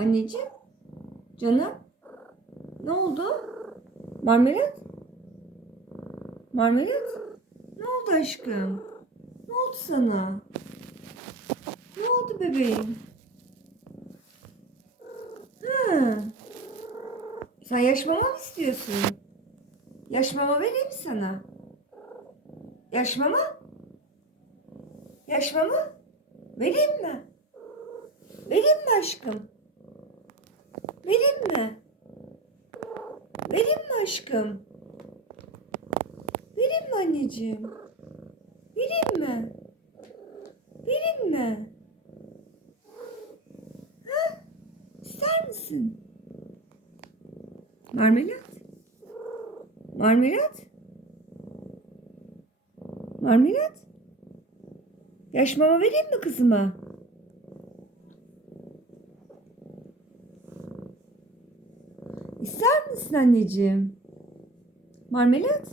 Anneciğim, canım, ne oldu? Marmelat? Marmelat? Ne oldu aşkım? Ne oldu sana? Ne oldu bebeğim? Ha. Sen yaş mama mı istiyorsun? Yaş mama vereyim sana? Yaş mama? Yaş mama? Vereyim mi? Vereyim mi aşkım? Vereyim mi? Vereyim mi aşkım? Vereyim mi anneciğim? Vereyim mi? Vereyim mi? Ha? İster misin? Marmelat? Marmelat? Marmelat? Yaş mama vereyim mi kızıma? İster misin anneciğim? Marmelat?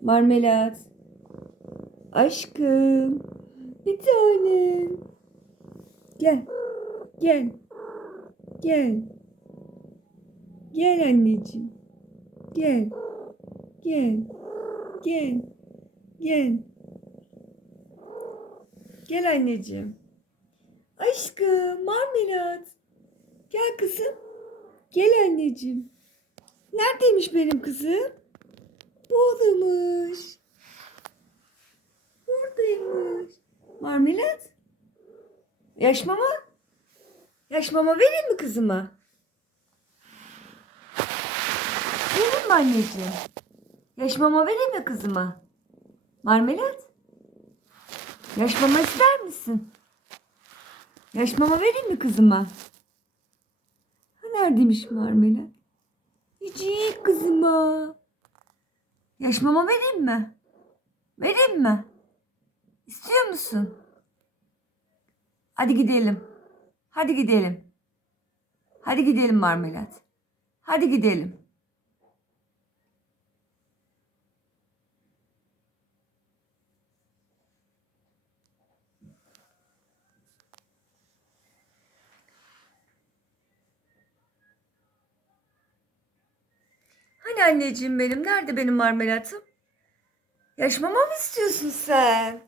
Marmelat. Aşkım. Bir tanem. Gel. Gel. Gel. Gel anneciğim. Gel. Gel. Gel. Gel. Gel anneciğim. Aşkım, marmelat. Gel kızım. Gel anneciğim. Neredeymiş benim kızım? Buradaymış. Buradaymış. Marmelat. Yaş mama. Yaş mama vereyim mi kızıma? Vereyim mi anneciğim? Yaş mama vereyim mi kızıma? Marmelat. Yaş mama ister misin? Yaş mama vereyim mi kızıma? Ha, neredeymiş marmelat? Cici kızıma. Yaş mama vereyim mi? Vereyim mi? İstiyor musun? Hadi gidelim. Hadi gidelim. Hadi gidelim marmelat. Hadi gidelim. Hani anneciğim benim? Nerede benim marmelatım? Yaş mama mı istiyorsun sen?